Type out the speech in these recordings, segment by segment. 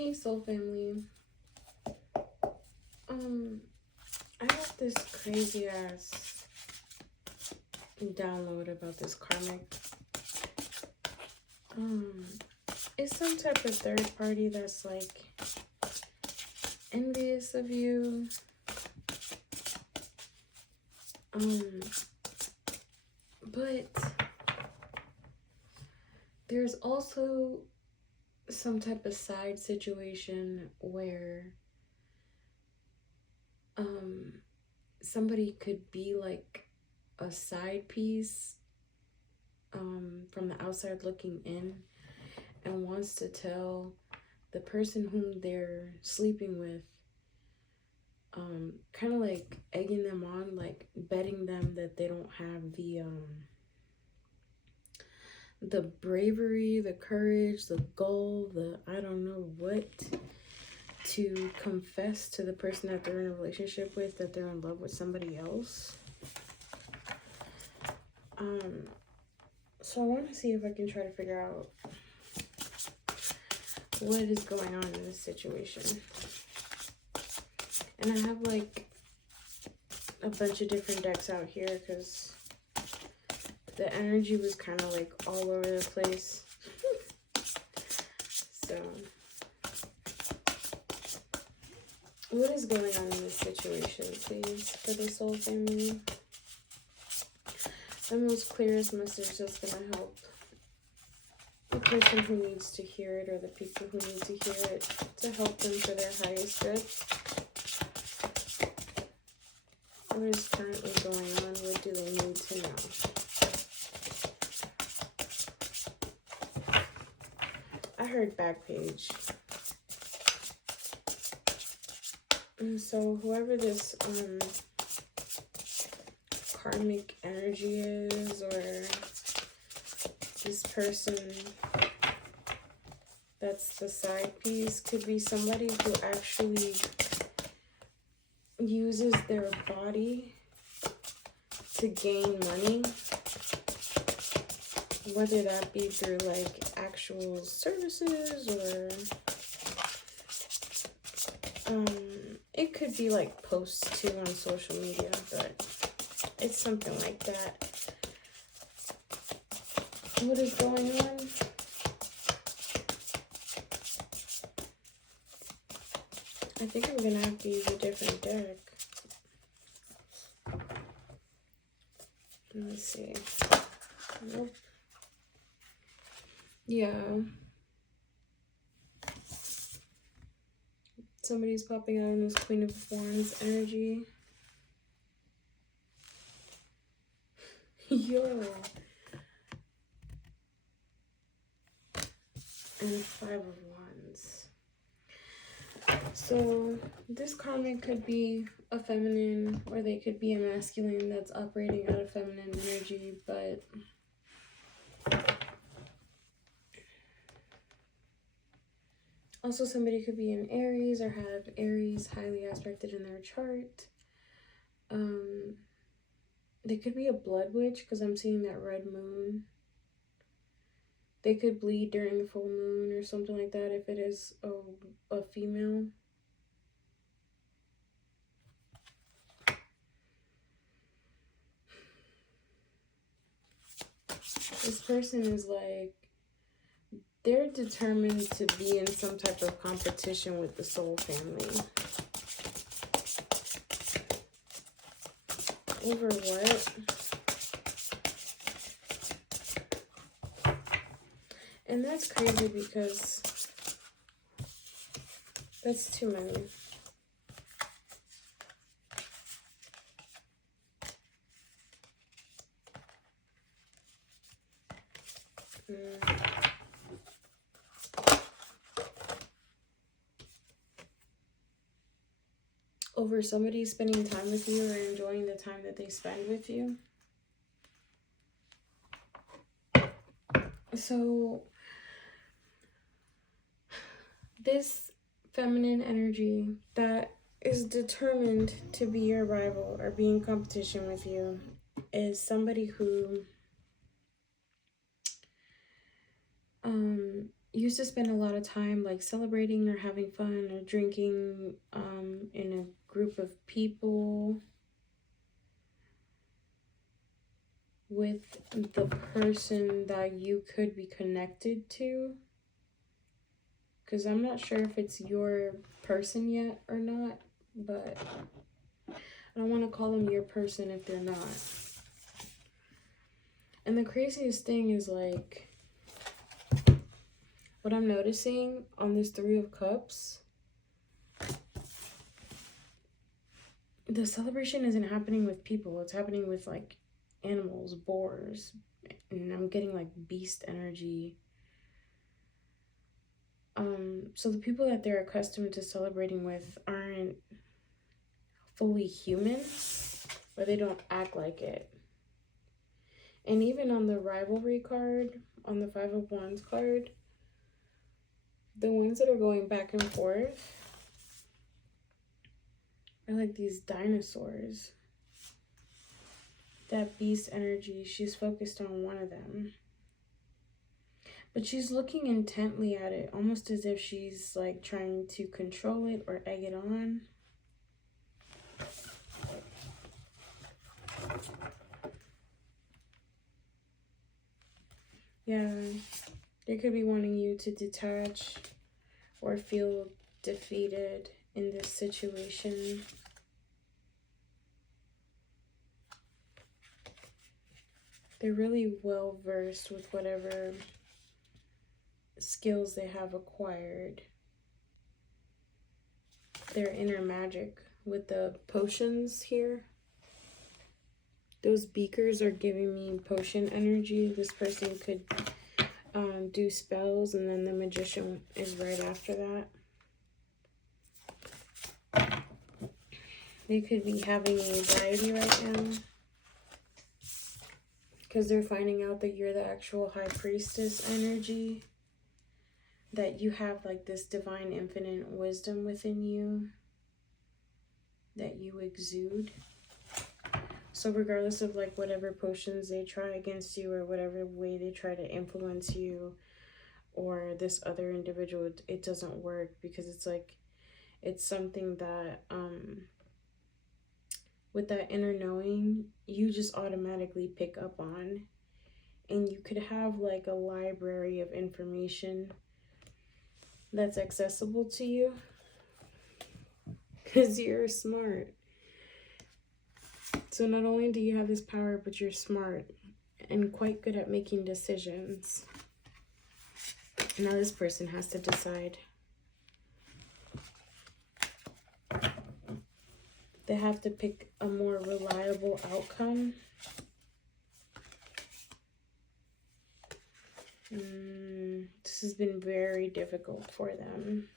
Hey soul family. I got this crazy ass download about this karmic. It's some type of third party that's like envious of you. But there's also some type of side situation where somebody could be like a side piece from the outside looking in and wants to tell the person whom they're sleeping with, kind of like egging them on, like betting them that they don't have the bravery, the courage, the goal, the I don't know what, to confess to the person that they're in a relationship with that they're in love with somebody else. So I want to see if I can try to figure out what is going on in this situation. And I have like a bunch of different decks out here because the energy was kind of like all over the place. So what is going on in this situation, please, for the soul family? The most clearest message that's going to help the person who needs to hear it, or the people who need to hear it, to help them for their highest good. What is currently going on? What do they need to know? I heard back page. And so whoever this karmic energy is, or this person that's the side piece, could be somebody who actually uses their body to gain money, whether that be through like actual services, or it could be like posts too on social media, but it's something like that. What is going on? I think I'm gonna have to use a different deck. Let's see. Nope. Yeah. Somebody's popping out in this Queen of Wands energy. Yo. And Five of Wands. So this karmic could be a feminine, or they could be a masculine that's operating out of feminine energy, but also somebody could be an Aries or have Aries highly aspected in their chart. They could be a blood witch because I'm seeing that red moon. They could bleed during the full moon or something like that if it is a female. This person is like, they're determined to be in some type of competition with the soul family. Over what? And that's crazy because that's too many. Over somebody spending time with you or enjoying the time that they spend with you. So this feminine energy that is determined to be your rival or be in competition with you is somebody who used to spend a lot of time like celebrating or having fun or drinking in a group of people with the person that you could be connected to. Because I'm not sure if it's your person yet or not, but I don't want to call them your person if they're not. And the craziest thing is, like, what I'm noticing on this Three of Cups, the celebration isn't happening with people. It's happening with, like, animals, boars. And I'm getting, like, beast energy. So the people that they're accustomed to celebrating with aren't fully human, or they don't act like it. And even on the rivalry card, on the Five of Wands card, the ones that are going back and forth are like these dinosaurs. That beast energy, she's focused on one of them. But she's looking intently at it, almost as if she's like trying to control it or egg it on. Yeah, they could be wanting you to detach or feel defeated in this situation. They're really well versed with whatever skills they have acquired. Their inner magic with the potions here. Those beakers are giving me potion energy. This person could do spells, and then the magician is right after that. They could be having anxiety right now because they're finding out that you're the actual high priestess energy, that you have like this divine infinite wisdom within you that you exude. So regardless of like whatever potions they try against you or whatever way they try to influence you or this other individual, it doesn't work, because it's like, it's something that with that inner knowing, you just automatically pick up on. And you could have like a library of information that's accessible to you because you're smart. So not only do you have this power, but you're smart and quite good at making decisions. Now this person has to decide. They have to pick a more reliable outcome. This has been very difficult for them.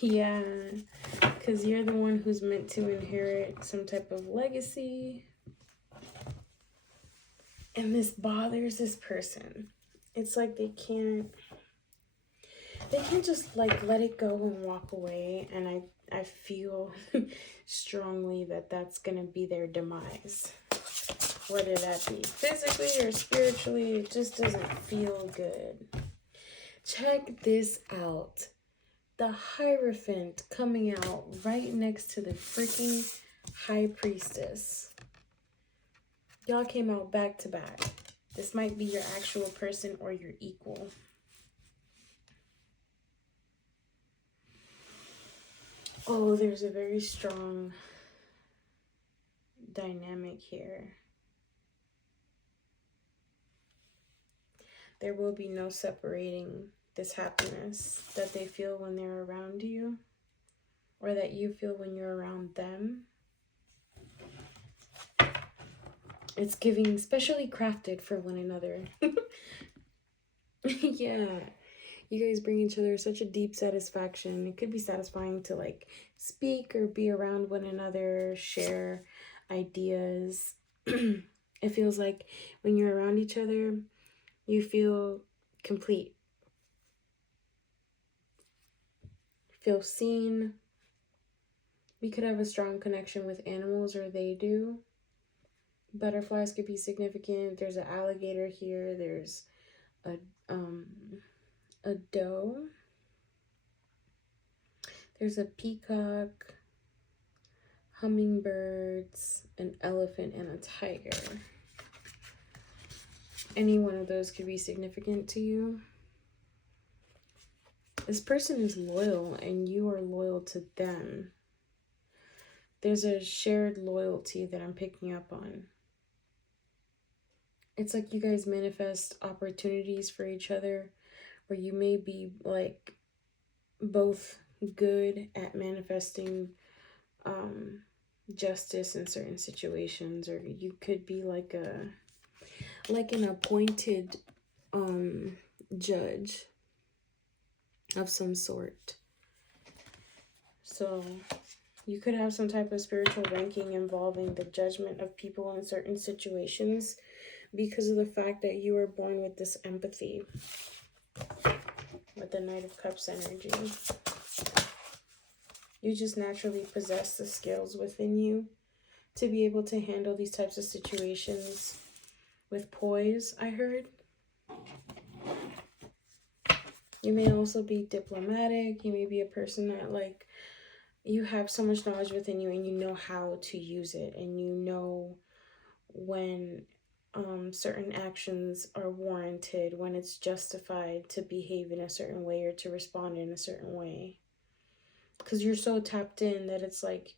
Yeah, because you're the one who's meant to inherit some type of legacy. And this bothers this person. It's like they can't just like let it go and walk away. And I feel strongly that that's going to be their demise. Whether that be physically or spiritually, it just doesn't feel good. Check this out. The Hierophant coming out right next to the freaking High Priestess. Y'all came out back to back. This might be your actual person or your equal. Oh, there's a very strong dynamic here. There will be no separating this happiness that they feel when they're around you, or that you feel when you're around them. It's giving specially crafted for one another. Yeah, you guys bring each other such a deep satisfaction. It could be satisfying to like speak or be around one another, share ideas. It feels like when you're around each other, you feel complete. Feel seen. We could have a strong connection with animals, or they do. Butterflies could be significant. There's an alligator here. There's a doe. There's a peacock, hummingbirds, an elephant, and a tiger. Any one of those could be significant to you. This person is loyal and you are loyal to them. There's a shared loyalty that I'm picking up on. It's like you guys manifest opportunities for each other, where you may be like both good at manifesting justice in certain situations, or you could be like an appointed judge of some sort. So you could have some type of spiritual ranking involving the judgment of people in certain situations because of the fact that you were born with this empathy, with the Knight of Cups energy. You just naturally possess the skills within you to be able to handle these types of situations with poise, I heard. You may also be diplomatic. You may be a person that, like, you have so much knowledge within you and you know how to use it, and you know when certain actions are warranted, when it's justified to behave in a certain way or to respond in a certain way. Because you're so tapped in that it's like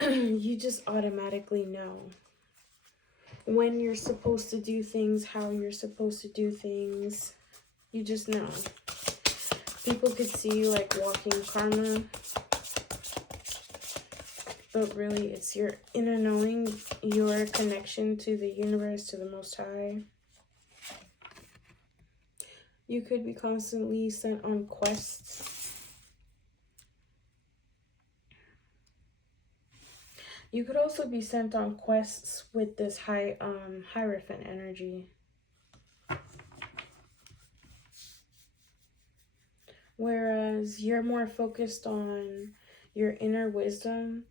you just automatically know when you're supposed to do things, how you're supposed to do things. You just know. People could see you like walking karma, but really it's your inner knowing, your connection to the universe, to the Most High. You could be constantly sent on quests. You could also be sent on quests with this Hierophant energy. Whereas you're more focused on your inner wisdom,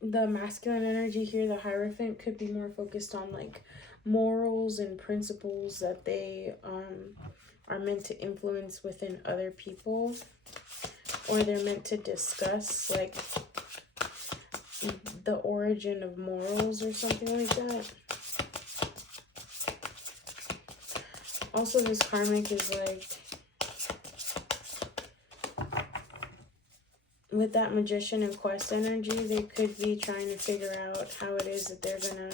the masculine energy here, the Hierophant, could be more focused on like morals and principles that they are meant to influence within other people, or they're meant to discuss like the origin of morals or something like that. Also, this Karmic is like, with that Magician and Quest energy, they could be trying to figure out how it is that they're gonna...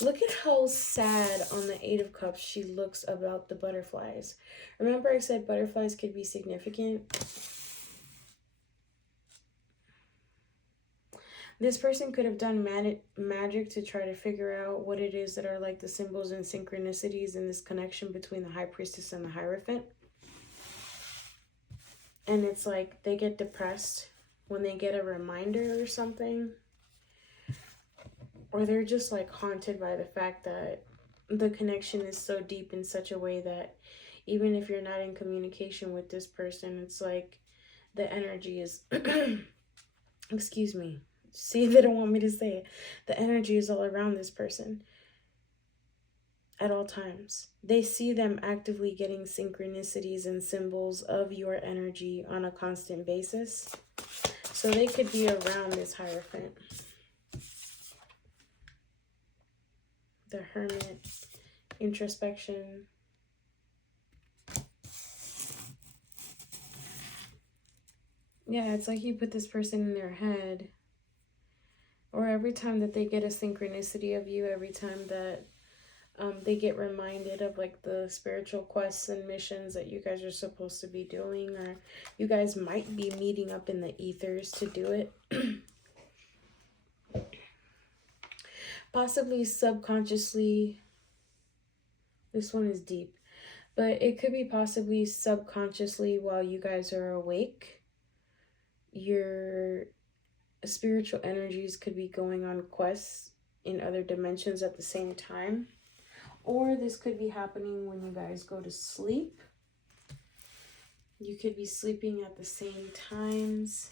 Look at how sad on the Eight of Cups she looks about the butterflies. Remember I said butterflies could be significant? This person could have done magic to try to figure out what it is that are like the symbols and synchronicities in this connection between the High Priestess and the Hierophant. And it's like they get depressed when they get a reminder or something. Or they're just like haunted by the fact that the connection is so deep in such a way that even if you're not in communication with this person, it's like the energy is... Excuse me. See, they don't want me to say it. The energy is all around this person at all times. They see them actively getting synchronicities and symbols of your energy on a constant basis. So they could be around this Hierophant. The Hermit, introspection. Yeah, it's like you put this person in their head. Or every time that they get a synchronicity of you, every time that they get reminded of like the spiritual quests and missions that you guys are supposed to be doing, or you guys might be meeting up in the ethers to do it. Possibly subconsciously. This one is deep. But it could be possibly subconsciously while you guys are awake. Your spiritual energies could be going on quests in other dimensions at the same time. Or this could be happening when you guys go to sleep. You could be sleeping at the same times,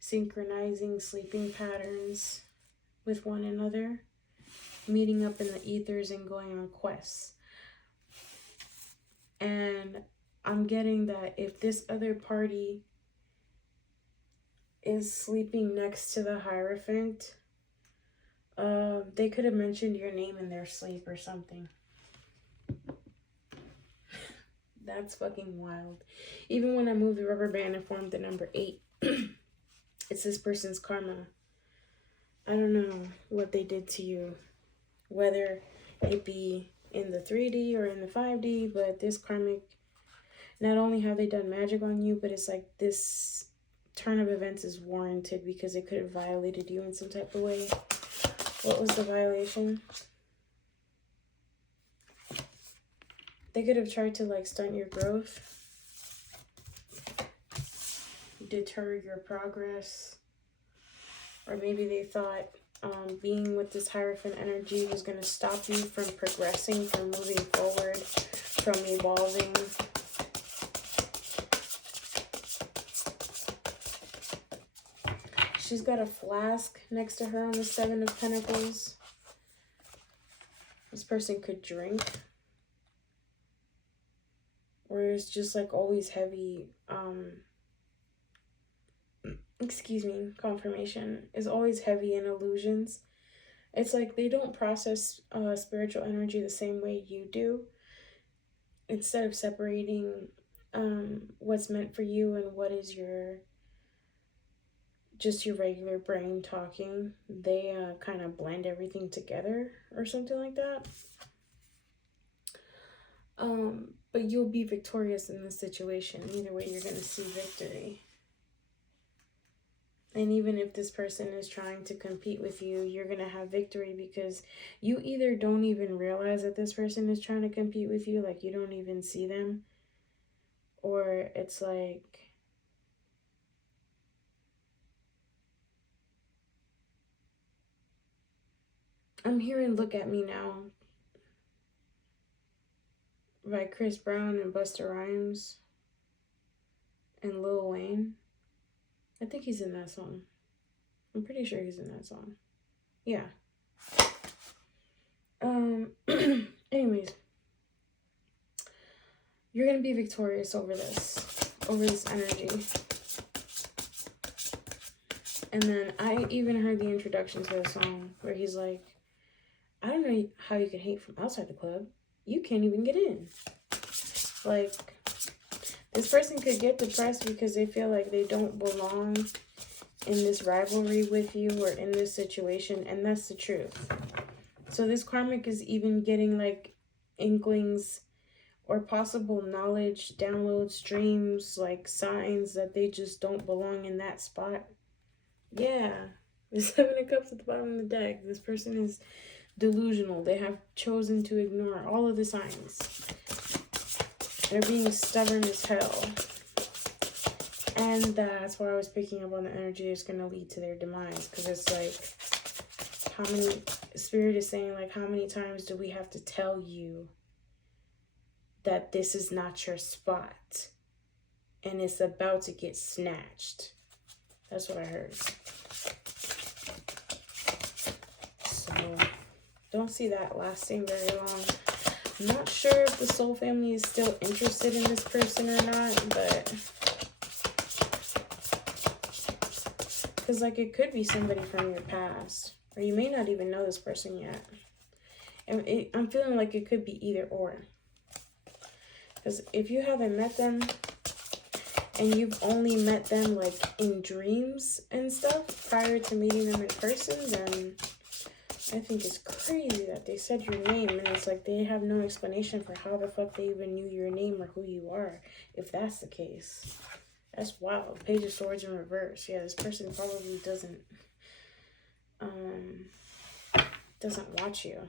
synchronizing sleeping patterns with one another. meeting up in the ethers and going on quests. And I'm getting that if this other party is sleeping next to the Hierophant, they could have mentioned your name in their sleep or something. That's fucking wild. Even when I moved the rubber band and formed the number 8, it's this person's karma. I don't know what they did to you, whether it be in the 3D or in the 5D, but this karmic, not only have they done magic on you, but it's like this turn of events is warranted because it could have violated you in some type of way. What was the violation? They could have tried to like stunt your growth, deter your progress, or maybe they thought being with this Hierophant energy was going to stop you from progressing, from moving forward, from evolving. She's got a flask next to her on the 7 of Pentacles. This person could drink. Or it's just like always heavy. Confirmation is always heavy in illusions. It's like they don't process spiritual energy the same way you do. Instead of separating what's meant for you and what is just your regular brain talking, they kind of blend everything together or something like that. But you'll be victorious in this situation. Either way, you're going to see victory. And even if this person is trying to compete with you, you're going to have victory because you either don't even realize that this person is trying to compete with you, like you don't even see them, or it's like I'm hearing Look at Me Now by Chris Brown and Busta Rhymes and Lil Wayne. I think he's in that song. I'm pretty sure he's in that song. Yeah. Anyways, you're gonna be victorious over this energy. And then I even heard the introduction to the song where he's like, I don't know how you can hate from outside the club. You can't even get in. Like, this person could get depressed because they feel like they don't belong in this rivalry with you or in this situation, and that's the truth. So this karmic is even getting like inklings or possible knowledge, downloads, dreams, like signs that they just don't belong in that spot. Yeah, the 7 of Cups at the bottom of the deck. This person is delusional. They have chosen to ignore all of the signs. They're being stubborn as hell. And that's why I was picking up on the energy is going to lead to their demise. Because it's like, how many, Spirit is saying, like, how many times do we have to tell you that this is not your spot? And it's about to get snatched. That's what I heard. So, don't see that lasting very long. I'm not sure if the soul family is still interested in this person or not, but because like it could be somebody from your past, or you may not even know this person yet. And I'm feeling like it could be either or. Because if you haven't met them and you've only met them like in dreams and stuff prior to meeting them in person, then I think it's crazy that they said your name and it's like they have no explanation for how the fuck they even knew your name or who you are, if that's the case. That's wild. Page of Swords in reverse. Yeah, this person probably doesn't watch you.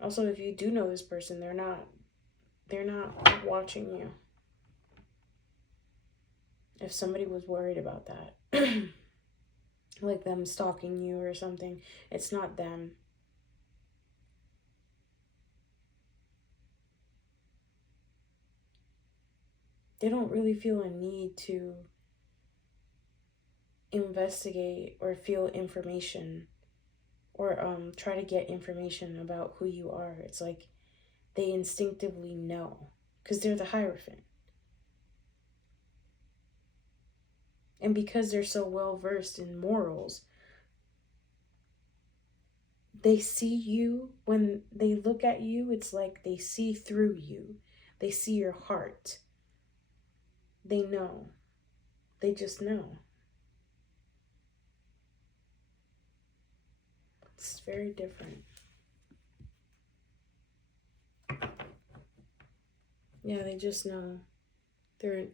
Also, if you do know this person, they're not watching you. If somebody was worried about that. Like them stalking you or something, it's not them. They don't really feel a need to investigate or feel information or try to get information about who you are. It's like they instinctively know because they're the Hierophant. And because they're so well versed in morals, they see you. When they look at you, it's like they see through you. They see your heart. They know. They just know. It's very different. Yeah, they just know. They're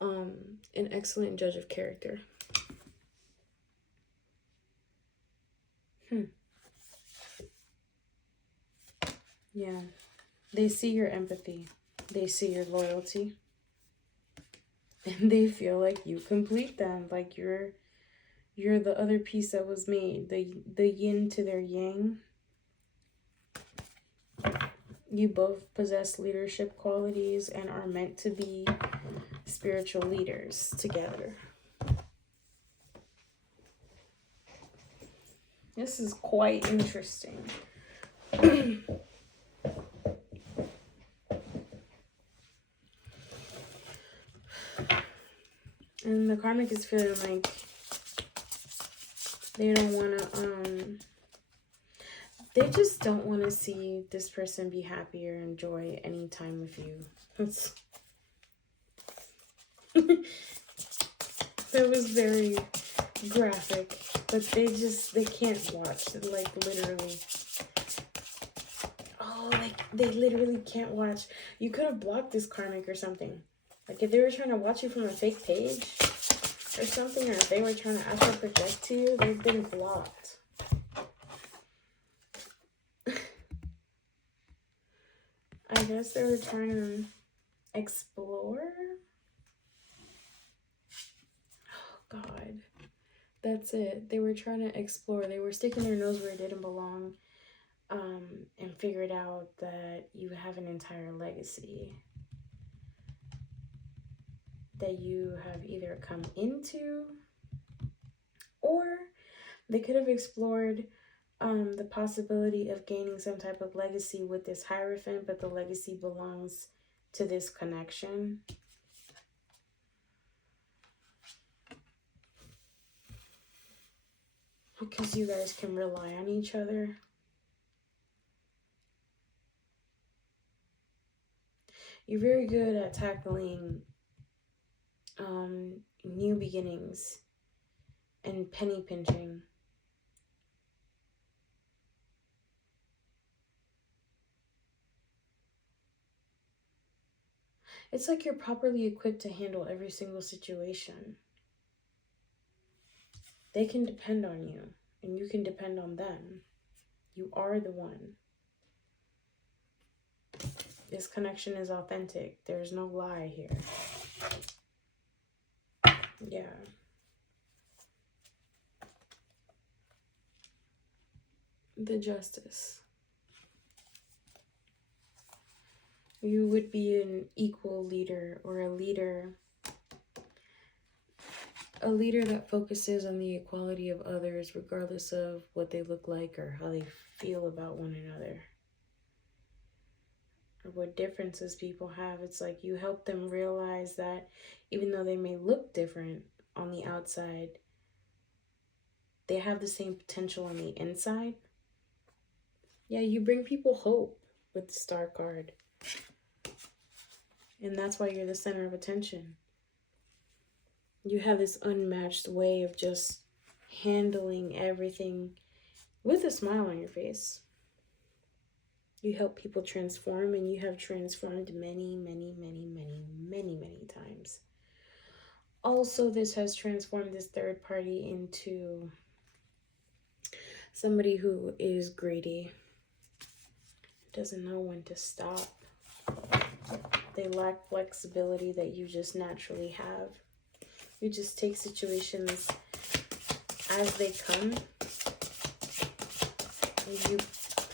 an excellent judge of character. Yeah. They see your empathy. They see your loyalty. And they feel like you complete them. Like you're the other piece that was made. The yin to their yang. You both possess leadership qualities and are meant to be spiritual leaders together. This is quite interesting. And the Karmic is feeling like they don't want to, they just don't want to see this person be happy or enjoy any time with you. That was very graphic, but they can't watch, like literally. Oh, like they literally can't watch. You could have blocked this Karmic or something. Like if they were trying to watch you from a fake page or something, or if they were trying to astral project to you, they've been blocked. I guess they were trying to explore. Oh, God. That's it. They were trying to explore. They were sticking their nose where it didn't belong, and figured out that you have an entire legacy that you have either come into, or they could have explored the possibility of gaining some type of legacy with this Hierophant, but the legacy belongs to this connection. Because you guys can rely on each other. You're very good at tackling new beginnings and penny pinching. It's like you're properly equipped to handle every single situation. They can depend on you, and you can depend on them. You are the one. This connection is authentic. There's no lie here. Yeah. The Justice. You would be an equal leader, or a leader that focuses on the equality of others regardless of what they look like or how they feel about one another, or what differences people have. It's like you help them realize that even though they may look different on the outside, they have the same potential on the inside. Yeah, you bring people hope with the Star card. And that's why you're the center of attention. You have this unmatched way of just handling everything with a smile on your face. You help people transform, and you have transformed many, many, many, many, many, many times. Also, this has transformed this third party into somebody who is greedy, doesn't know when to stop. They lack flexibility that you just naturally have. You just take situations as they come. You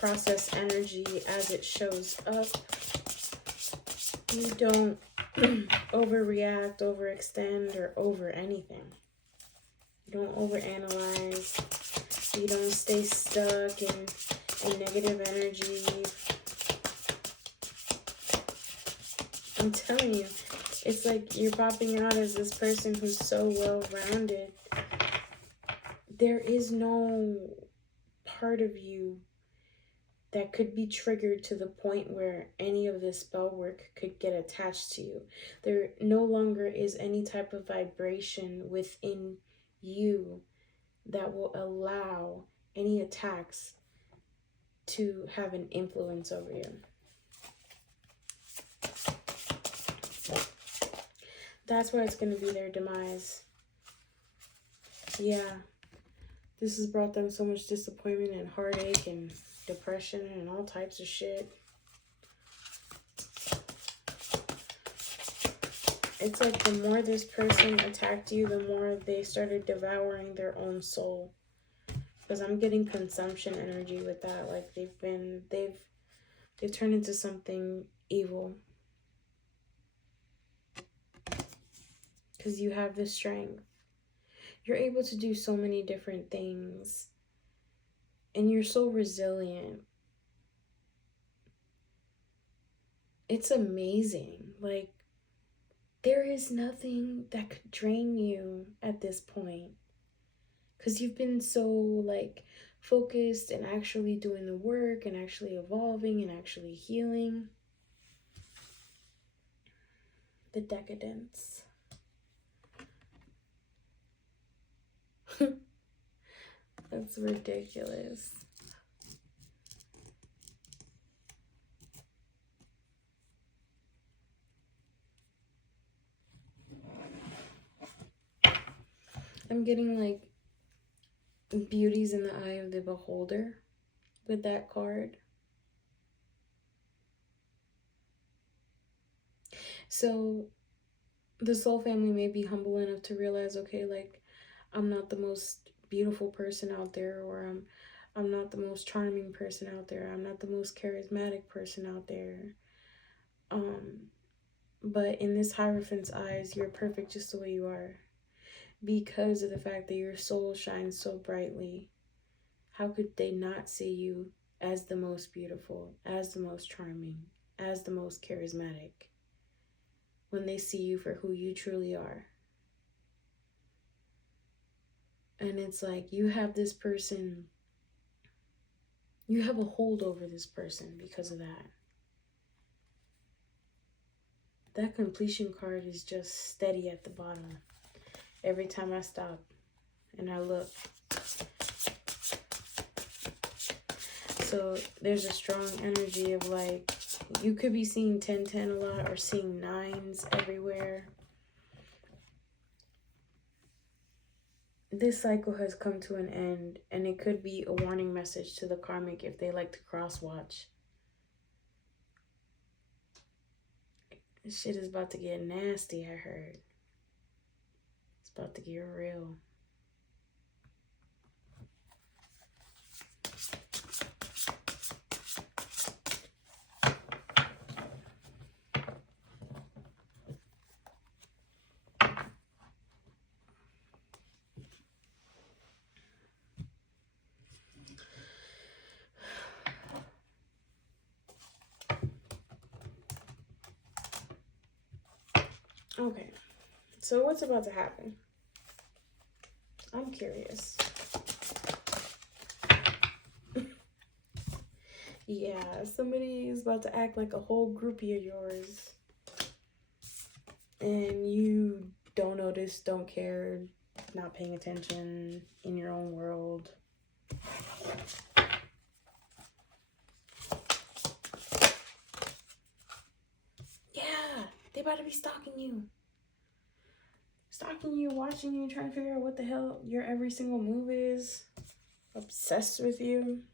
process energy as it shows up. You don't overreact, overextend, or over anything. You don't overanalyze. You don't stay stuck in negative energy. I'm telling you, it's like you're popping out as this person who's so well-rounded. There is no part of you that could be triggered to the point where any of this spell work could get attached to you. There no longer is any type of vibration within you that will allow any attacks to have an influence over you. That's why it's going to be their demise. Yeah. This has brought them so much disappointment and heartache and depression and all types of shit. It's like the more this person attacked you, the more they started devouring their own soul. Because I'm getting consumption energy with that. Like they've turned into something evil. Because you have the strength. You're able to do so many different things. And you're so resilient. It's amazing. Like, there is nothing that could drain you at this point. Because you've been so, like, focused and actually doing the work and actually evolving and actually healing. The decadence. That's ridiculous. I'm getting like beauty's in the eye of the beholder with that card. So the soul family may be humble enough to realize, okay, like, I'm not the most beautiful person out there, or I'm not the most charming person out there. I'm not the most charismatic person out there. But in this Hierophant's eyes, you're perfect just the way you are. Because of the fact that your soul shines so brightly, how could they not see you as the most beautiful, as the most charming, as the most charismatic, when they see you for who you truly are? And it's like you have this person, you have a hold over this person because of that. That completion card is just steady at the bottom. Every time I stop and I look. So there's a strong energy of like, you could be seeing 1010 a lot or seeing 9s everywhere. This cycle has come to an end, and it could be a warning message to the Karmic if they like to cross watch. This shit is about to get nasty, I heard. It's about to get real. Okay, so what's about to happen? I'm curious. Yeah, somebody is about to act like a whole groupie of yours. And you don't notice, don't care, not paying attention, in your own world. Yeah, they about to be stalking you. Stalking you, watching you, trying to figure out what the hell your every single move is. Obsessed with you.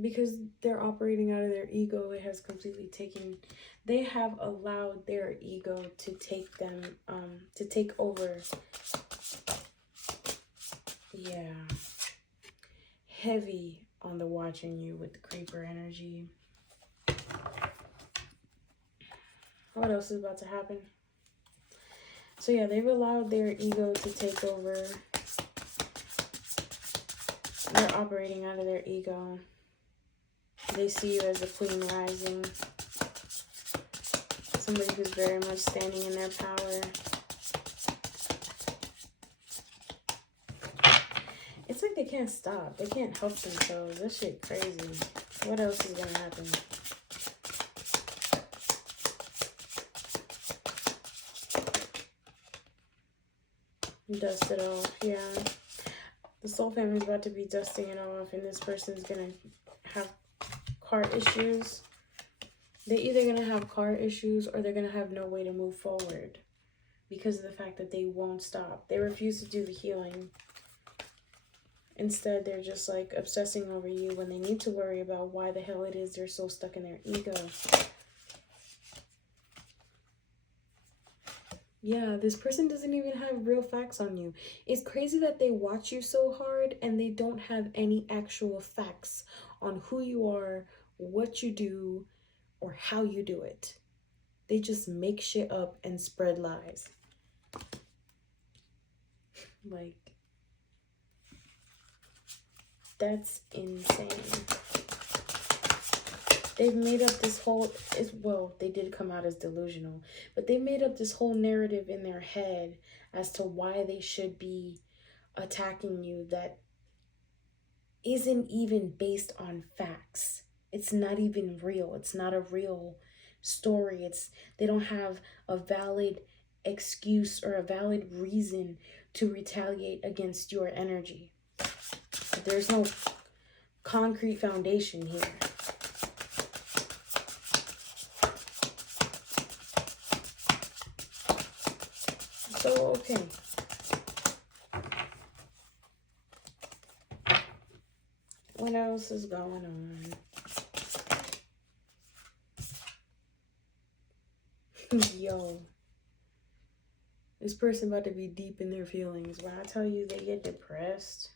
Because they're operating out of their ego, it has completely taken... They have allowed their ego to take them, to take over. Yeah. Heavy on the watching you with the creeper energy. What else is about to happen? So yeah, they've allowed their ego to take over. They're operating out of their ego. They see you as a queen rising. Somebody who's very much standing in their power. It's like they can't stop. They can't help themselves. That shit crazy. What else is gonna happen? Dust it off. Yeah. The soul family is about to be dusting it off, and this person's gonna have car issues. They're either gonna have car issues or they're gonna have no way to move forward because of the fact that they won't stop. They refuse to do the healing. Instead, they're just like obsessing over you when they need to worry about why the hell it is they're so stuck in their ego. Yeah, this person doesn't even have real facts on you. It's crazy that they watch you so hard and they don't have any actual facts on who you are, what you do, or how you do it. They just make shit up and spread lies. Like, that's insane. They've made up this whole, well, they did come out as delusional, but they made up this whole narrative in their head as to why they should be attacking you that isn't even based on facts. It's not even real. It's not a real story. They don't have a valid excuse or a valid reason to retaliate against your energy. There's no concrete foundation here. So, okay. What else is going on? Yo. This person about to be deep in their feelings. When I tell you they get depressed.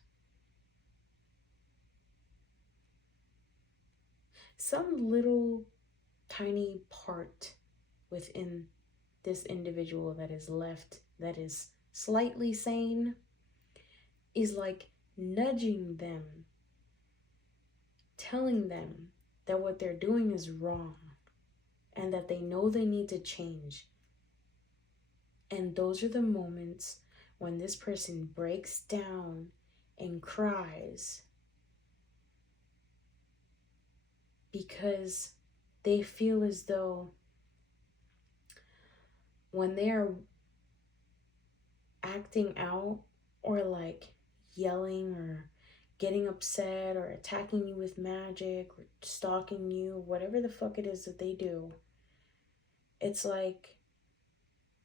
Some little tiny part within this individual that is left, that is slightly sane, is like nudging them, telling them that what they're doing is wrong and that they know they need to change. And those are the moments when this person breaks down and cries because they feel as though when they're acting out or like yelling or getting upset or attacking you with magic or stalking you, whatever the fuck it is that they do, it's like,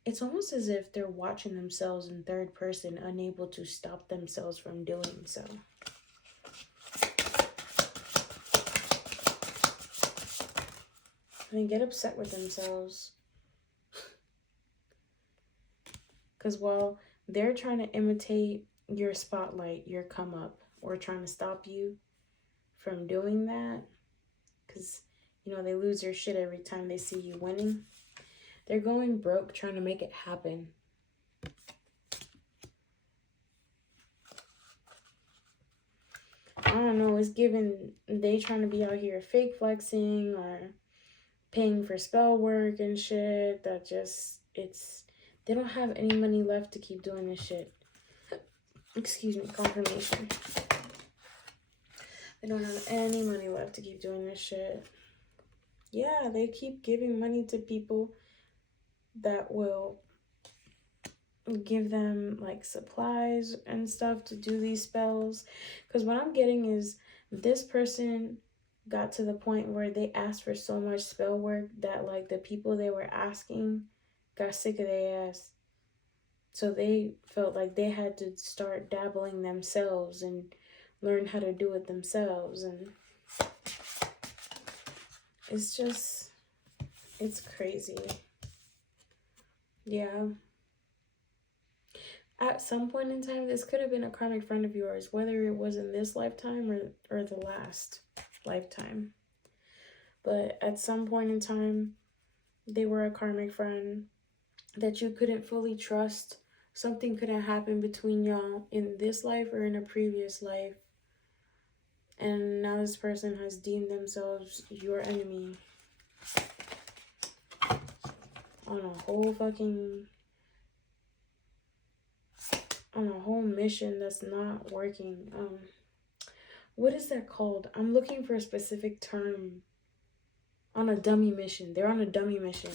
it's almost as if they're watching themselves in third person, unable to stop themselves from doing so. I mean, get upset with themselves. Because while they're trying to imitate your spotlight, your come up, or trying to stop you from doing that, because, you know, they lose their shit every time they see you winning. They're going broke trying to make it happen. I don't know, it's given they trying to be out here fake flexing or paying for spell work and shit. That just, they don't have any money left to keep doing this shit. Excuse me, confirmation. They don't have any money left to keep doing this shit. Yeah, they keep giving money to people that will give them like supplies and stuff to do these spells. Because what I'm getting is this person got to the point where they asked for so much spell work that like the people they were asking got sick of their ass. So they felt like they had to start dabbling themselves and learn how to do it themselves. And it's just, it's crazy. Yeah. At some point in time, this could have been a karmic friend of yours, whether it was in this lifetime or the last lifetime. But at some point in time, they were a karmic friend. that you couldn't fully trust. Something could have happened between y'all in this life or in a previous life. And now this person has deemed themselves your enemy. On a whole fucking... on a whole mission that's not working. What is that called? I'm looking for a specific term. On a dummy mission. They're on a dummy mission.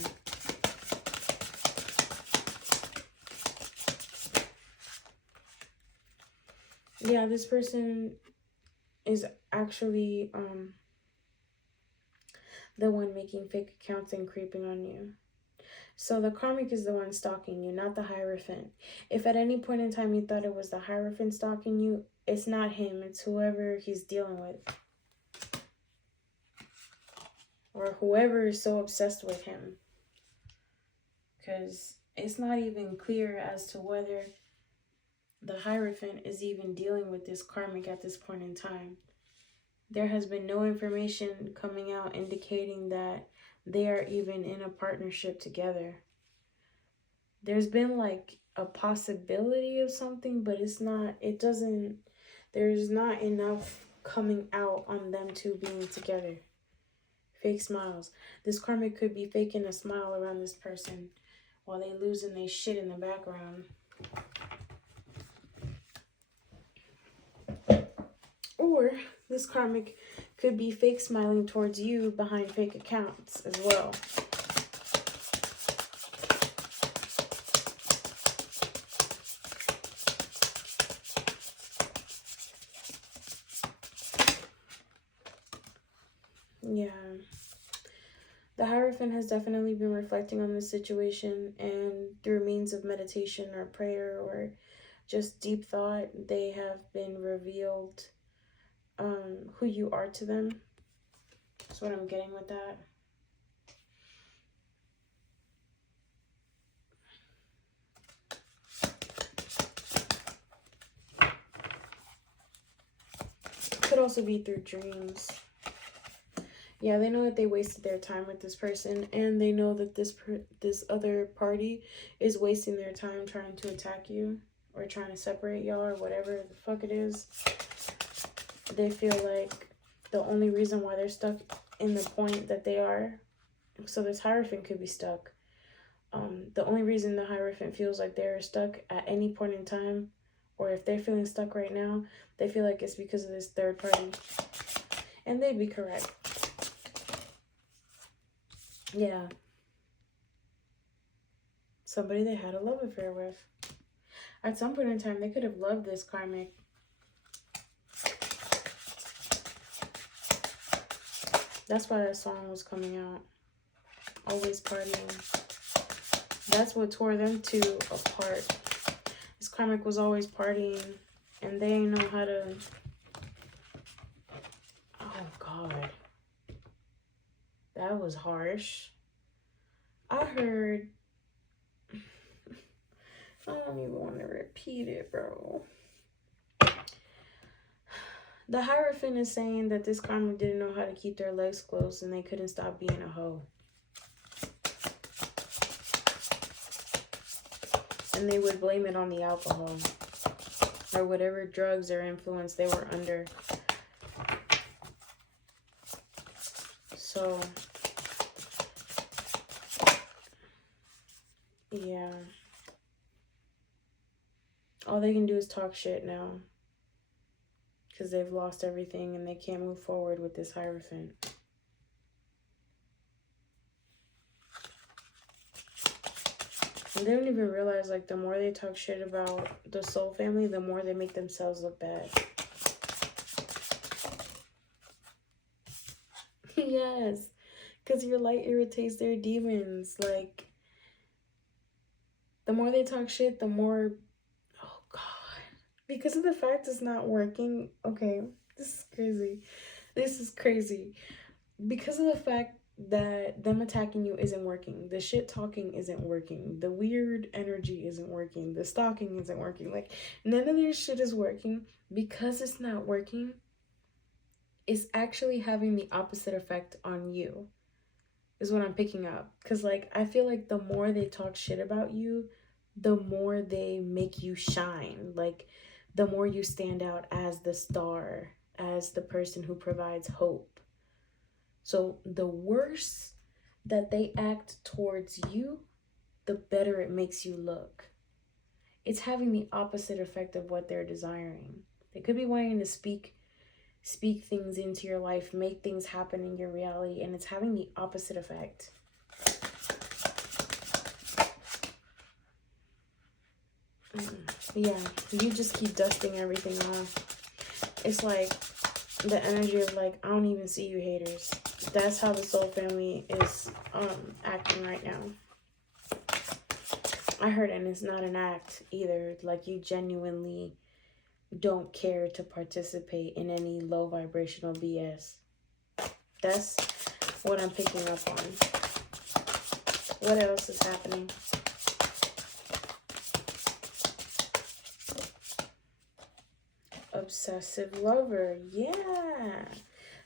Yeah, this person is actually the one making fake accounts and creeping on you. So the karmic is the one stalking you, not the Hierophant. If at any point in time you thought it was the Hierophant stalking you, it's not him. It's whoever he's dealing with. Or whoever is so obsessed with him. Because it's not even clear as to whether the Hierophant is even dealing with this karmic at this point in time. There has been no information coming out indicating that they are even in a partnership together. There's been like a possibility of something, but it's not, it doesn't, there's not enough coming out on them two being together. Fake smiles. This karmic could be faking a smile around this person while they losing their shit in the background. Or this karmic could be fake smiling towards you behind fake accounts as well. Yeah. The Hierophant has definitely been reflecting on this situation, and through means of meditation or prayer or just deep thought, they have been revealed who you are to them. That's what I'm getting with that. Could also be through dreams. Yeah, they know that they wasted their time with this person, and they know that this other party is wasting their time trying to attack you or trying to separate y'all or whatever the fuck it is. They feel like the only reason why they're stuck in the point that they are, so this Hierophant could be stuck. The only reason the Hierophant feels like they're stuck at any point in time, or if they're feeling stuck right now, they feel like it's because of this third party. And they'd be correct. Yeah. Somebody they had a love affair with. At some point in time, they could have loved this karmic. That's why that song was coming out. Always partying. That's what tore them two apart. This karmic was always partying, and they didn't know how to... Oh, God. That was harsh. I heard... I don't even want to repeat it, bro. The Hierophant is saying that this karmic didn't know how to keep their legs closed and they couldn't stop being a hoe. And they would blame it on the alcohol or whatever drugs or influence they were under. So, yeah. All they can do is talk shit now. Because they've lost everything and they can't move forward with this Hierophant. And they don't even realize, like, the more they talk shit about the soul family, the more they make themselves look bad. Yes. Because your light irritates their demons. Like, the more they talk shit, the more... Oh, God. Because of the fact it's not working. Okay, this is crazy. This is crazy. Because of the fact that them attacking you isn't working. The shit talking isn't working. The weird energy isn't working. The stalking isn't working. Like, none of this shit is working. Because it's not working, it's actually having the opposite effect on you. is what I'm picking up. Because, like, I feel like the more they talk shit about you, the more they make you shine. Like, the more you stand out as the star, as the person who provides hope. So the worse that they act towards you, the better it makes you look. It's having the opposite effect of what they're desiring. They could be wanting to speak things into your life, make things happen in your reality, and it's having the opposite effect. Yeah, you just keep dusting everything off. It's like the energy of like, I don't even see you, haters. That's how the soul family is acting right now. I heard, and it's not an act either. Like, you genuinely don't care to participate in any low vibrational BS. That's what I'm picking up on. What else is happening? Obsessive lover. Yeah.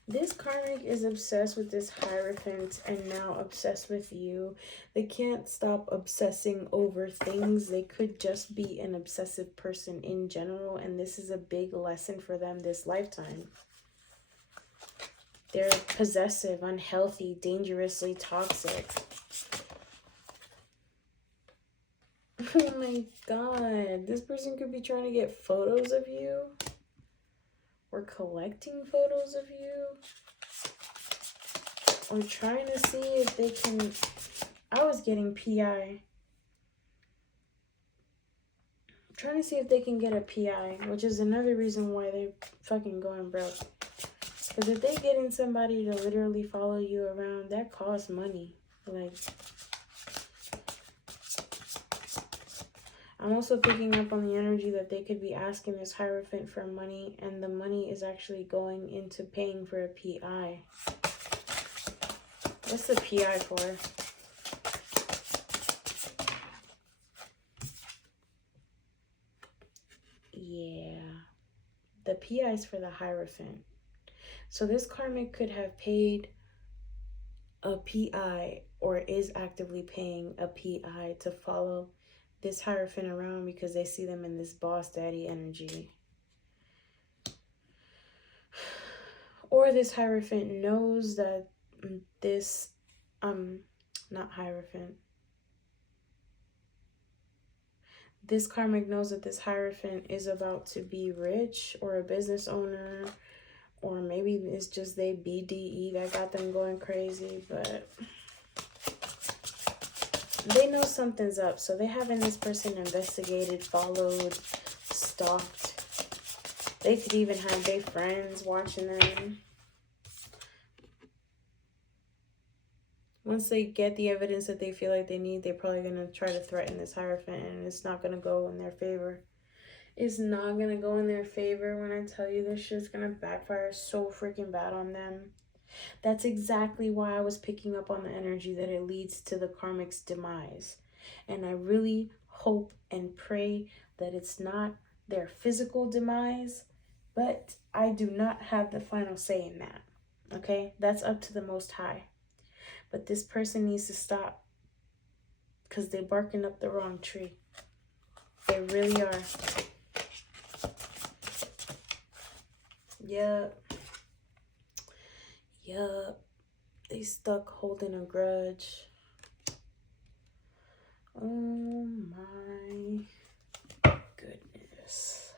This karmic is obsessed with this Hierophant and now obsessed with you. They can't stop obsessing over things. They could just be an obsessive person in general, and this is a big lesson for them this lifetime. They're possessive, unhealthy, dangerously toxic. Oh my god. This person could be trying to get photos of you. Or collecting photos of you. Or trying to see if they can... I was getting PI. Trying to see if they can get a PI, which is another reason why they're fucking going broke. Because if they getting somebody to literally follow you around, that costs money. Like, I'm also picking up on the energy that they could be asking this Hierophant for money, and the money is actually going into paying for a PI. What's the PI for? Yeah. The PI is for the Hierophant. So this karmic could have paid a PI or is actively paying a PI to follow this Hierophant around because they see them in this boss daddy energy. Or this Hierophant knows that this, not Hierophant. This karmic knows that this Hierophant is about to be rich or a business owner, or maybe it's just they BDE that got them going crazy, but they know something's up. So they having this person investigated, followed, stalked. They could even have their friends watching them. Once they get the evidence that they feel like they need, they're probably going to try to threaten this Hierophant, and it's not going to go in their favor. It's not going to go in their favor when I tell you this shit's going to backfire so freaking bad on them. That's exactly why I was picking up on the energy that it leads to the karmic's demise. And I really hope and pray that it's not their physical demise, but I do not have the final say in that. Okay? That's up to the Most High. But this person needs to stop because they're barking up the wrong tree. They really are. Yup. Yup. They stuck holding a grudge. Oh my goodness.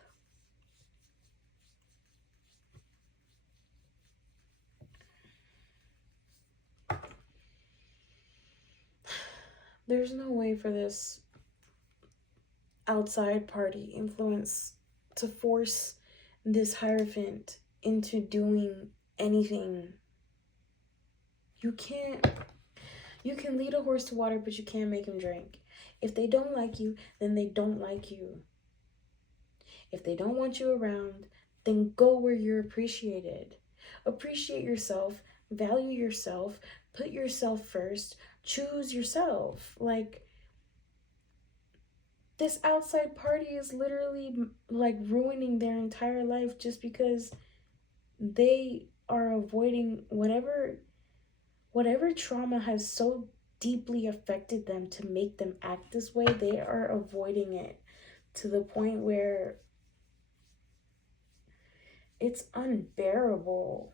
There's no way for this outside party influence to force this Hierophant into doing anything. You can't. You can lead a horse to water, but you can't make him drink. If they don't like you, then they don't like you. If they don't want you around, then go where you're appreciated. Appreciate yourself, value yourself, put yourself first, choose yourself. Like, this outside party is literally like ruining their entire life just because they are avoiding whatever whatever trauma has so deeply affected them to make them act this way, they are avoiding it to the point where it's unbearable.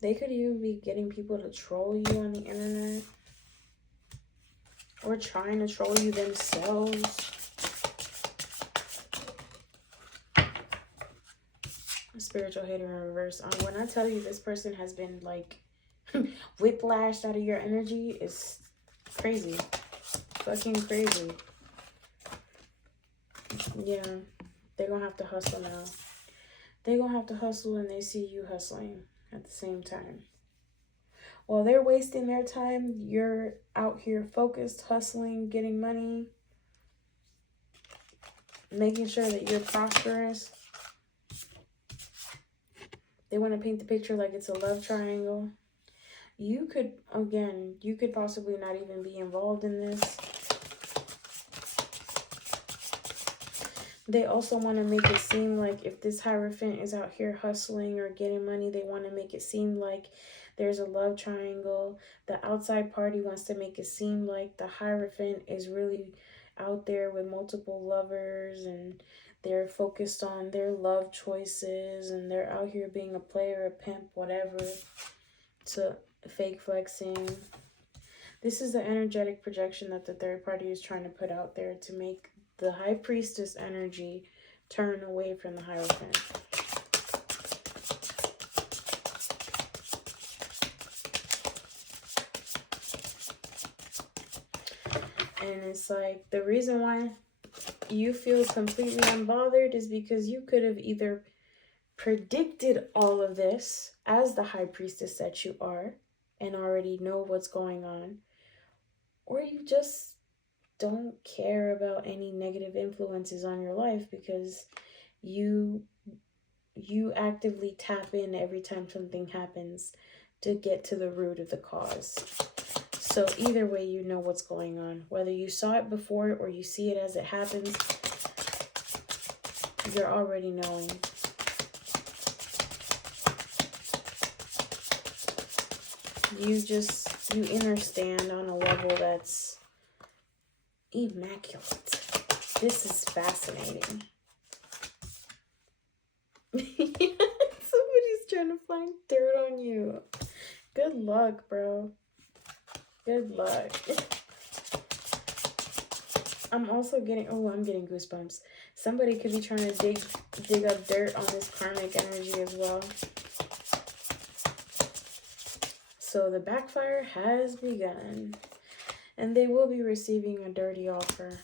They could even be getting people to troll you on the internet, or trying to troll you themselves. Spiritual hater in reverse. When I tell you this person has been like whiplashed out of your energy, it's crazy. Fucking crazy. Yeah, they're gonna have to hustle now. They're gonna have to hustle, and they see you hustling at the same time. While they're wasting their time, you're out here focused, hustling, getting money, making sure that you're prosperous. They want to paint the picture like it's a love triangle. You could, again, you could possibly not even be involved in this. They also want to make it seem like if this Hierophant is out here hustling or getting money, they want to make it seem like there's a love triangle. The outside party wants to make it seem like the Hierophant is really out there with multiple lovers, and they're focused on their love choices, and they're out here being a player, a pimp, whatever, to fake flexing. This is the energetic projection that the third party is trying to put out there to make the High Priestess energy turn away from the Hierophant. And it's like, the reason why you feel completely unbothered is because you could have either predicted all of this as the High Priestess that you are and already know what's going on, or you just don't care about any negative influences on your life because you actively tap in every time something happens to get to the root of the cause. So either way, you know what's going on. Whether you saw it before or you see it as it happens, you're already knowing. You understand on a level that's immaculate. This is fascinating. Somebody's trying to find dirt on you. Good luck, bro. Good luck. I'm also getting, I'm getting goosebumps. Somebody could be trying to dig up dirt on this karmic energy as well. So the backfire has begun. And they will be receiving a dirty offer.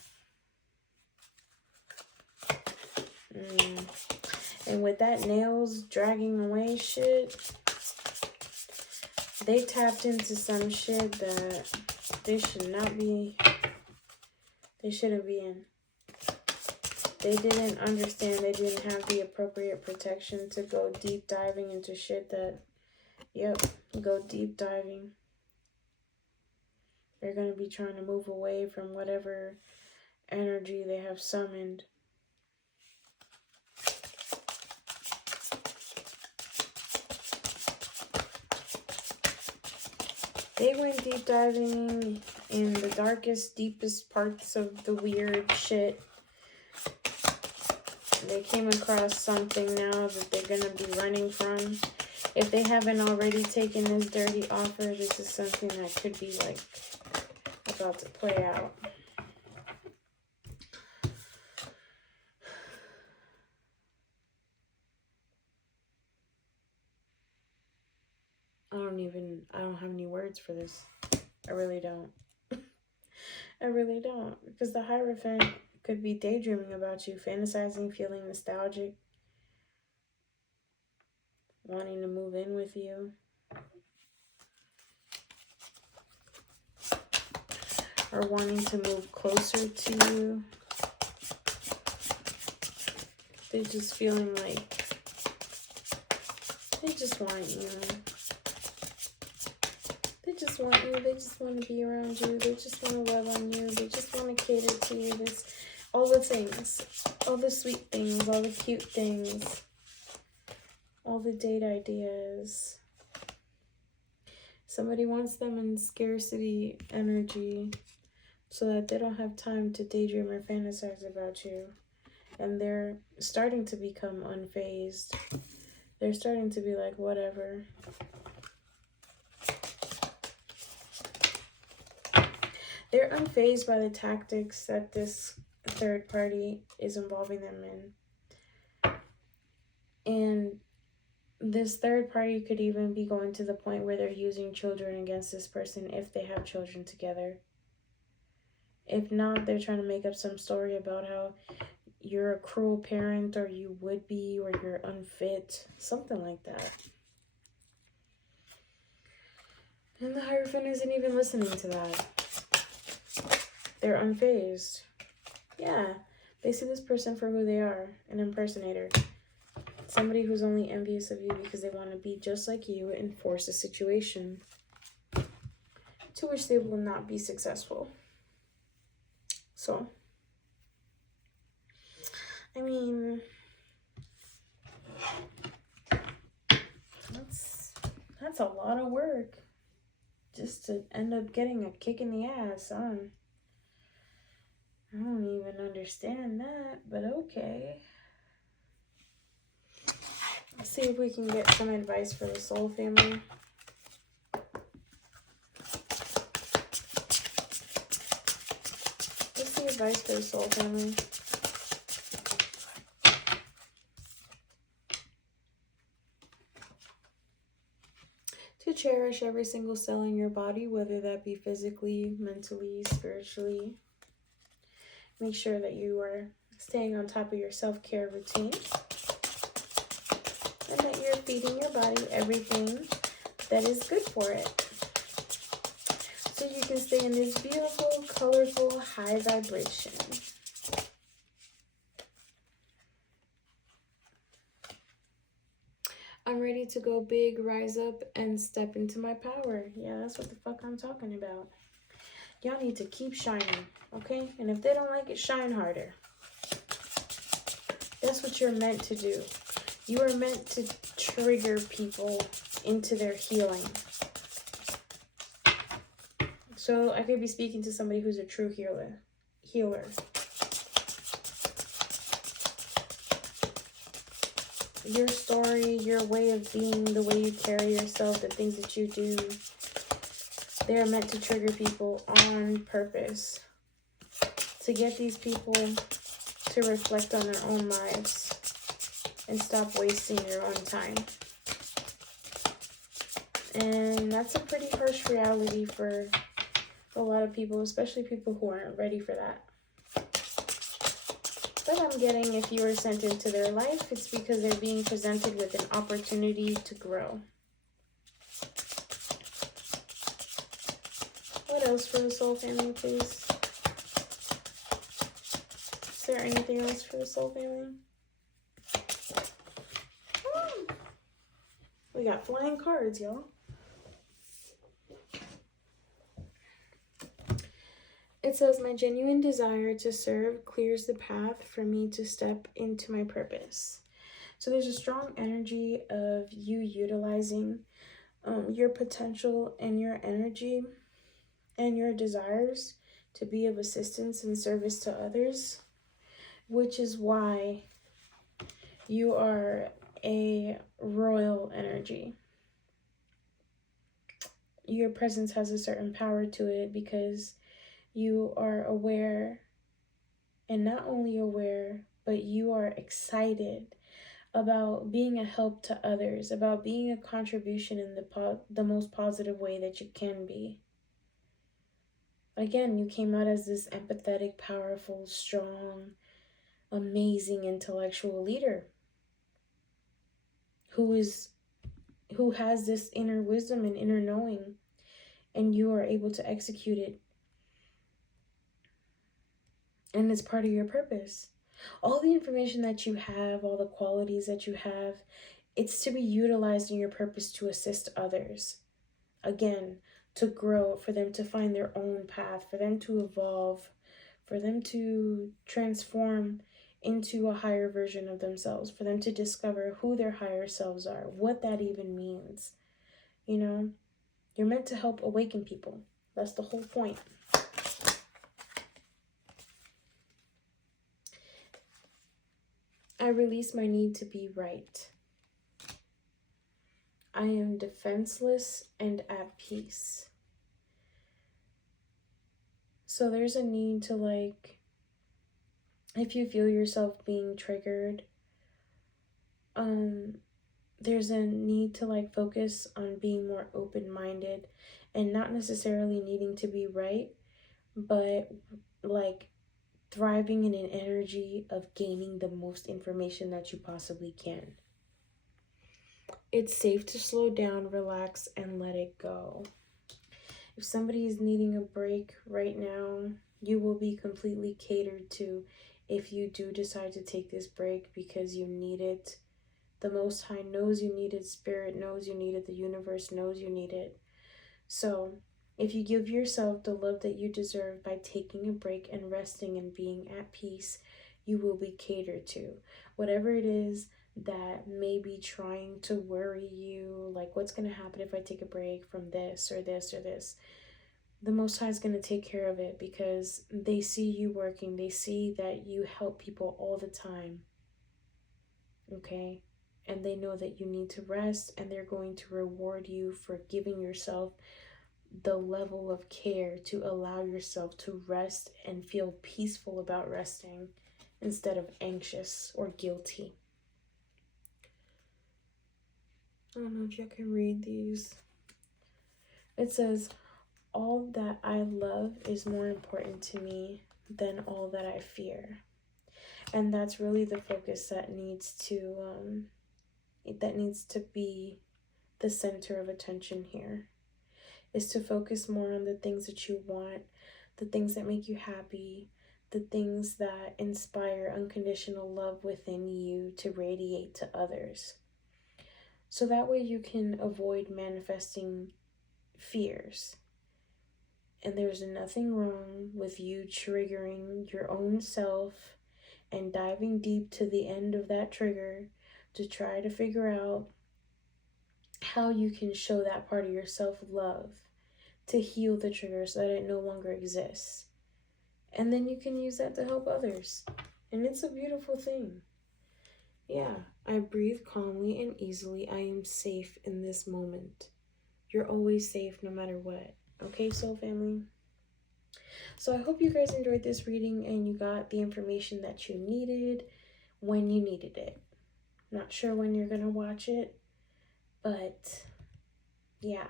And with that nails dragging away shit, they tapped into some shit that they should not be, they shouldn't be in. They didn't understand, they didn't have the appropriate protection to go deep diving into shit that, go deep diving. They're going to be trying to move away from whatever energy they have summoned. They went deep diving in the darkest, deepest parts of the weird shit. They came across something now that they're going to be running from. If they haven't already taken this dirty offer, this is something that could be like about to play out. I don't have any words for this. I really don't. I really don't. Because the Hierophant could be daydreaming about you, fantasizing, feeling nostalgic, wanting to move in with you. Or wanting to move closer to you. They're just feeling like they just want you. They just want you. They just want to be around you. They just want to love on you. They just want to cater to you. All the things. All the sweet things, all the cute things, all the date ideas. Somebody wants them in scarcity energy so that they don't have time to daydream or fantasize about you. And they're starting to become unfazed. They're starting to be like, whatever. They're unfazed by the tactics that this third party is involving them in. And this third party could even be going to the point where they're using children against this person if they have children together. If not, they're trying to make up some story about how you're a cruel parent, or you would be, or you're unfit. Something like that. And the Hierophant isn't even listening to that. They're unfazed. Yeah, they see this person for who they are, an impersonator. Somebody who's only envious of you because they want to be just like you and force a situation to which they will not be successful. So, I mean, that's a lot of work just to end up getting a kick in the ass. I don't even understand that, but okay. Let's see if we can get some advice for the soul family. What's the advice for the soul family? To cherish every single cell in your body, whether that be physically, mentally, spiritually. Make sure that you are staying on top of your self-care routines. And that you're feeding your body everything that is good for it. So you can stay in this beautiful, colorful, high vibration. I'm ready to go big, rise up, and step into my power. Yeah, that's what the fuck I'm talking about. Y'all need to keep shining, okay? And if they don't like it, shine harder. That's what you're meant to do. You are meant to trigger people into their healing. So I could be speaking to somebody who's a true healer. Your story, your way of being, the way you carry yourself, the things that you do, they are meant to trigger people on purpose. To get these people to reflect on their own lives and stop wasting your own time. And that's a pretty harsh reality for a lot of people, especially people who aren't ready for that. But I'm getting, if you are sent into their life, it's because they're being presented with an opportunity to grow. What else for the soul family, please? Is there anything else for the soul family? We got flying cards, y'all. It says, my genuine desire to serve clears the path for me to step into my purpose. So there's a strong energy of you utilizing your potential and your energy and your desires to be of assistance and service to others, which is why you are a royal energy. Your presence has a certain power to it because you are aware, and not only aware, but you are excited about being a help to others, about being a contribution in the most positive way that you can be. Again, you came out as this empathetic, powerful, strong, amazing intellectual leader who has this inner wisdom and inner knowing, and you are able to execute it. And it's part of your purpose. All the information that you have, all the qualities that you have, it's to be utilized in your purpose to assist others. Again, to grow, for them to find their own path, for them to evolve, for them to transform into a higher version of themselves, for them to discover who their higher selves are, what that even means. You know, you're meant to help awaken people. That's the whole point. I release my need to be right. I am defenseless and at peace. So there's a need to, like, if you feel yourself being triggered, there's a need to, like, focus on being more open-minded and not necessarily needing to be right, but, like, thriving in an energy of gaining the most information that you possibly can. It's safe to slow down, relax, and let it go. If somebody is needing a break right now, you will be completely catered to if you do decide to take this break because you need it. The Most High knows you need it. Spirit knows you need it. The universe knows you need it. So if you give yourself the love that you deserve by taking a break and resting and being at peace, you will be catered to. Whatever it is that may be trying to worry you, like what's going to happen if I take a break from this or this or this, the Most High is going to take care of it, because they see you working. They see that you help people all the time. Okay? And they know that you need to rest, and they're going to reward you for giving yourself the level of care to allow yourself to rest and feel peaceful about resting instead of anxious or guilty. I don't know if you can read these. It says, all that I love is more important to me than all that I fear. And that's really the focus that needs to be the center of attention here, is to focus more on the things that you want, the things that make you happy, the things that inspire unconditional love within you to radiate to others. So that way you can avoid manifesting fears. And there's nothing wrong with you triggering your own self and diving deep to the end of that trigger to try to figure out how you can show that part of yourself love to heal the trigger so that it no longer exists. And then you can use that to help others. And it's a beautiful thing. Yeah, I breathe calmly and easily. I am safe in this moment. You're always safe no matter what. Okay, soul family? So I hope you guys enjoyed this reading and you got the information that you needed when you needed it. Not sure when you're going to watch it, but yeah.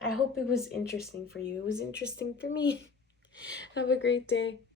I hope it was interesting for you. It was interesting for me. Have a great day.